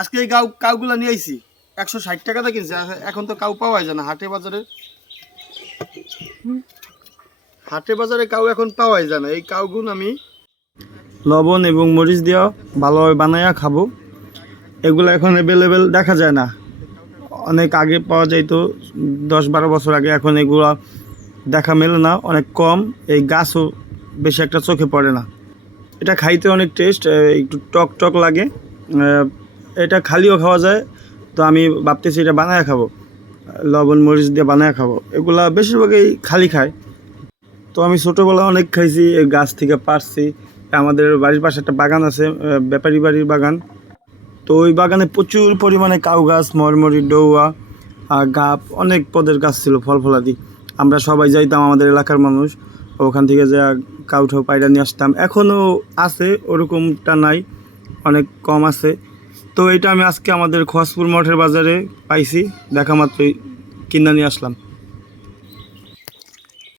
আজকে এই কাউগুলা নিয়ে আইছি 160 টাকাতে কিনছে। এখন তো কাউ পাওয়া যায় না হাটে বাজারে। হাটে বাজারে কাউ এখন পাওয়াই যায় না। এই কাউগুন আমি লবণ এবং মরিচ দিয়া ভালোভাবে বানাইয়া খাবো। এগুলো এখন অ্যাভেলেবেল দেখা যায় না, অনেক আগে পাওয়া যাইতো 10-12 বছর আগে। এখন এগুলো দেখা মেলে না, অনেক কম। এই গাছও বেশি একটা চোখে পড়ে না। এটা খাইতে অনেক টেস্ট, একটু টক টক লাগে। এটা খালিও খাওয়া যায়, তো আমি ভাবতেছি এটা বানায় খাবো, লবণ মরিচ দিয়ে বানায় খাবো। এগুলা বেশিরভাগই খালি খায়। তো আমি ছোটোবেলা অনেক খাইছি, এই গাছ থেকে পারছি। আমাদের বাড়ির পাশে একটা বাগান আছে, ব্যাপারী বাড়ির বাগান। তো ওই বাগানে প্রচুর পরিমাণে কাউ গাছ, মরমরি, ডৌয়া, গাপ, অনেক পদের গাছ ছিল, ফল ফলাদি। আমরা সবাই যাইতাম, আমাদের এলাকার মানুষ, ওখান থেকে যা কাউঠাও পায়রা নিয়ে আসতাম। এখনও আছে, ওরকমটা নাই, অনেক কম আছে। তো এটা আমি আজকে আমাদের খোয়াজপুর মঠের বাজারে পাইছি, দেখা মাত্রই কিনে নিয়ে আসলাম।